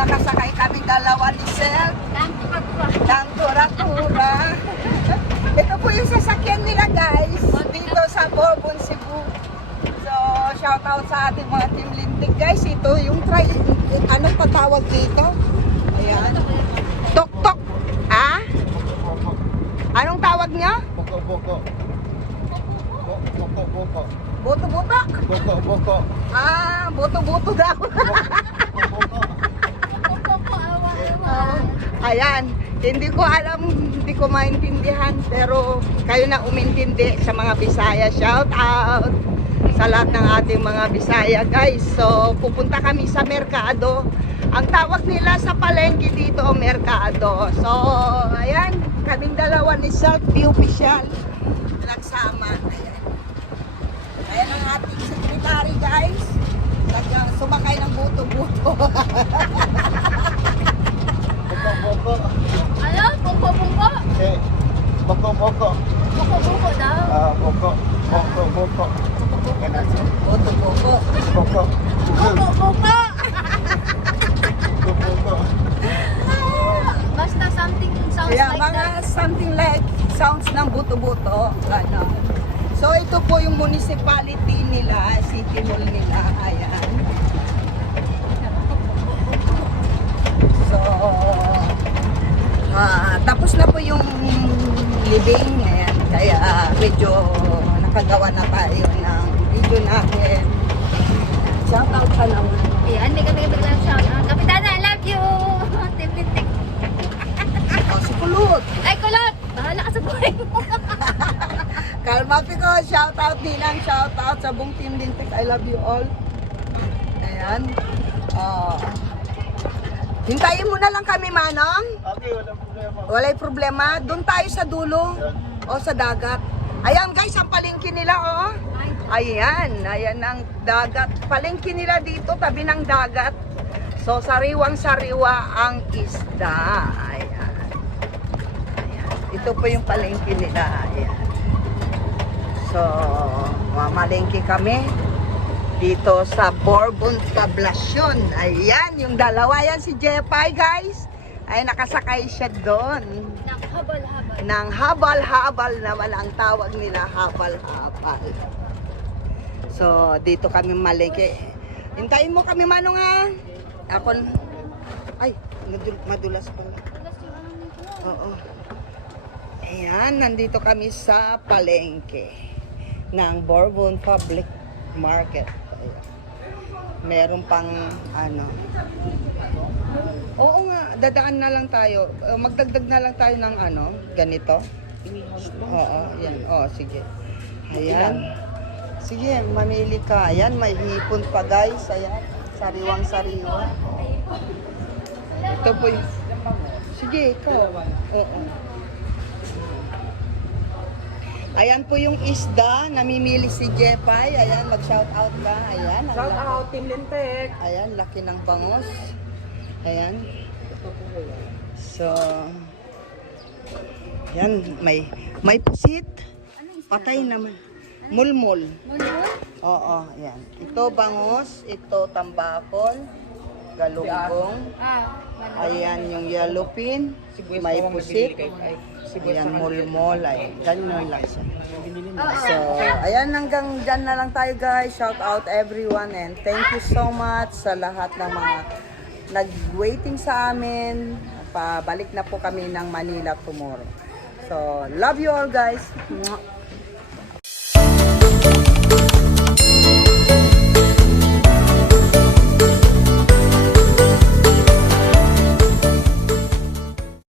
nakasakay kami dalawa ni Sel. Ng tura-tura. Ito po yung sasakyan nila guys. Dito sa Bourbon, Cebu. So, shout out sa ating mga Team Lintik guys. Ito yung anong patawag dito? Ayan. Tok-tok. Ah? Anong tawag niya? Boko-boko. Boko-boko. Boto-boto? Boko-boko. Ah, boto-boto daw. Ayan, hindi ko alam, hindi ko maintindihan, pero kayo na umintindi sa mga Bisaya. Shout out sa lahat ng ating mga Bisaya guys. So, pupunta kami sa Merkado. Ang tawag nila sa palengke dito, Merkado. So, ayan, kaming dalawa ni Self the Official nagsama. Ayan. Ayan ang ating secretary guys. Sumakay ng buto-buto. Boko-boko. Ano? Bungko-bungko? Eh, boko-boko. Bungko-bungko daw. Boko. Boko-boko. Buto-buto. Boko. Bungko-bungko! Boko-boko. Basta something sounds Yeah, like mga that. something like sounds ng buto-buto. Ano. So ito po yung municipality nila, city hall nila. Ayan. So, tapos na po yung living. Ayan. Kaya medyo nakagawa na tayo ng video natin. Shout out ka naman. Ayan, hindi kami biglang shout out. Kapitana, I love you! Team Lintik. Oh, si Kulot. Ay, kulot! Bahala ka sa buhay mo. Kalmati ko, shout out nilang, shout out sa buong Team Lintik. I love you all. Ayan. Hintayin mo na lang kami, Manong. Okay, walang problema. Walay problema. Doon tayo sa dulo. O sa dagat. Ayan guys, ang palengke nila, oh. Ayan, ayan ang dagat. Palengke nila dito, tabi ng dagat. So, sariwang-sariwa ang isda. Ayan. Ayan. Ito po yung palengke nila. Ayan. So, mamalengke kami dito sa Bourbon Poblacion. Ayan, yung dalawa yan si Jepay, guys. Ay, nakasakay siya doon. Nang habal-habal. Nang habal-habal naman ang tawag nila, habal-habal. So, dito kami malengke. Hintayin mo kami, Manong, ha? Ako, ay, madulas pala. Oo. Ayan, nandito kami sa palengke ng Bourbon Public Market. Ayan. Meron pang ano. Oo nga, dadaan na lang tayo. Magdagdag na lang tayo ng ano, ganito. Oo, yan. Oo, sige. Ayan. Sige, mamili ka. Ayan, may hipon pa guys. Ayan, sariwang-sariwa. Ito po yung... Sige, ikaw. Oo. Ayan po yung isda, namimili si Jepay. Ayan, mag-shout out ka. Ayan. Shout out, Team Lintek. Ayan, laki ng bangos. Ayan. So, ayan, may pusit. Patay naman. Mulmul. Mulmul? Oo, ayan. Ito bangos, ito tambakol, galunggong. Ayan yung yellow pin, may pusit. Ayan, mulmol. Ay, ganyan lang siya. So, ayan, hanggang dyan na lang tayo guys. Shout out everyone and thank you so much sa lahat ng mga nag-waiting sa amin. Pabalik na po kami ng Manila tomorrow. So, love you all guys. Mwah.